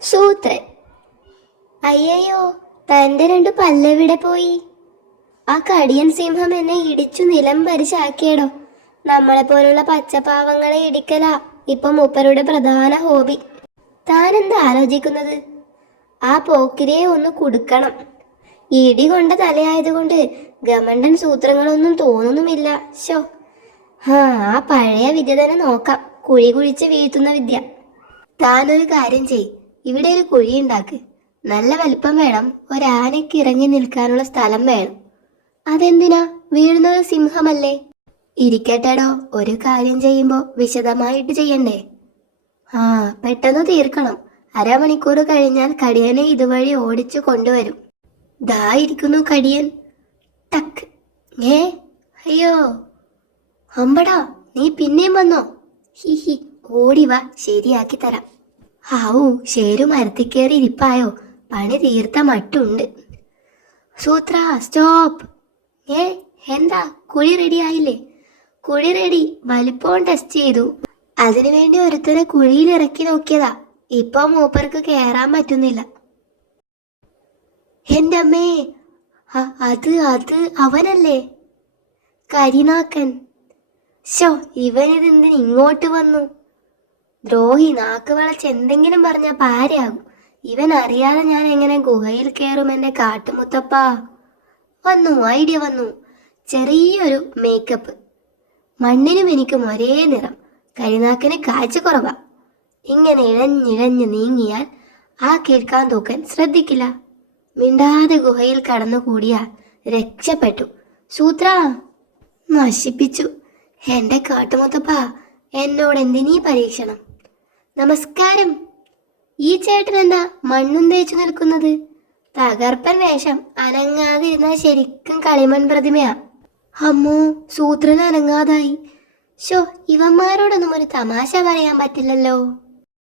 സൂത്രൻ. അയ്യയ്യോ, തന്റെ രണ്ടു പല്ലെവിടെ പോയി? ആ കടിയൻ സിംഹം എന്നെ ഇടിച്ചു നിലം പരിശാക്കിയടോ. നമ്മളെ പോലുള്ള പച്ചപ്പാവങ്ങളെ ഇടിക്കലാ ഇപ്പൊ മൂപ്പരുടെ പ്രധാന ഹോബി. താൻ എന്താ ആലോചിക്കുന്നത്? ആ പോക്കിരിയെ ഒന്ന് കുടുക്കണം. ഇടി കൊണ്ട തലയായതുകൊണ്ട് ഗമണ്ടൻ സൂത്രങ്ങളൊന്നും തോന്നുന്നുമില്ല. ശോ, ആ പഴയ വിദ്യ തന്നെ നോക്കാം. കുഴി കുഴിച്ച് വീഴ്ത്തുന്ന വിദ്യ. താനൊരു കാര്യം ചെയ്, ഇവിടെ ഒരു കുഴി ഉണ്ടാക്ക്. നല്ല വലിപ്പം വേണം. ഒരാനയ്ക്ക് ഇറങ്ങി നിൽക്കാനുള്ള സ്ഥലം വേണം. അതെന്തിനാ? വീഴുന്നത് സിംഹമല്ലേ. ഇരിക്കട്ടെടോ, ഒരു കാര്യം ചെയ്യുമ്പോ വിശദമായിട്ട് ചെയ്യണ്ടേ? ആ, പെട്ടെന്ന് തീർക്കണം. അരമണിക്കൂർ കഴിഞ്ഞാൽ കടിയനെ ഇതുവഴി ഓടിച്ചു കൊണ്ടുവരും. ദാ ഇരിക്കുന്നു കടിയൻ. ടക്ക്. ഏ, അയ്യോ, അമ്പടാ, നീ പിന്നെയും വന്നോ? ഹിഹി, ഓടിവാ, ശരിയാക്കി തരാം. ഹാവൂ, ശേരു മരത്തിക്കേറി ഇരിപ്പായോ? പണി തീർത്ത മട്ടുണ്ട്. സൂത്ര, സ്റ്റോപ്പ്. ഏ, എന്താ? കുഴി റെഡി ആയില്ലേ? കുഴി റെഡി. വലിപ്പവും ടെസ്റ്റ് ചെയ്തു. അതിനുവേണ്ടി ഒരുത്തരെ കുഴിയിൽ ഇറക്കി നോക്കിയതാ. ഇപ്പൊ മൂപ്പർക്ക് കേറാൻ പറ്റുന്നില്ല. എന്റെ അമ്മേ, അത് അവനല്ലേ? കരിനാക്കൻ. ശോ, ഇവനിതെന്തിന് ഇങ്ങോട്ട് വന്നു? ദ്രോഹി, നാക്ക് വളച്ച് എന്തെങ്കിലും പറഞ്ഞ പാരയാകും. ഇവൻ അറിയാതെ ഞാൻ എങ്ങനെ ഗുഹയിൽ കയറും എന്റെ കാട്ടുമുത്തപ്പാ? വന്നു, ഐഡിയ വന്നു. ചെറിയൊരു മേക്കപ്പ്. മണ്ണിനും എനിക്കും ഒരേ നിറം. കരിനാക്കന് കാഴ്ച കുറവാ. ഇങ്ങനെ ഇഴഞ്ഞിഴഞ്ഞ് നീങ്ങിയാൽ ആ കേൾക്കാൻ തൂക്കൻ ശ്രദ്ധിക്കില്ല. മിണ്ടാതെ ഗുഹയിൽ കടന്നുകൂടിയാൽ രക്ഷപ്പെട്ടു. സൂത്ര, നശിപ്പിച്ചു. എന്റെ കാട്ടുമുത്തപ്പാ, എന്നോട് എന്തിനീ പരീക്ഷണം? നമസ്കാരം. ഈ ചേട്ടൻ എന്താ മണ്ണും തേച്ചു നിൽക്കുന്നത്? തകർപ്പൻ വേഷം. അനങ്ങാതിരുന്നാൽ ശരിക്കും കളിമൺ പ്രതിമയാ. അമ്മോ, സൂത്രൻ അനങ്ങാതായി. ശോ, ഇവന്മാരോടൊന്നും ഒരു തമാശ പറയാൻ പറ്റില്ലല്ലോ.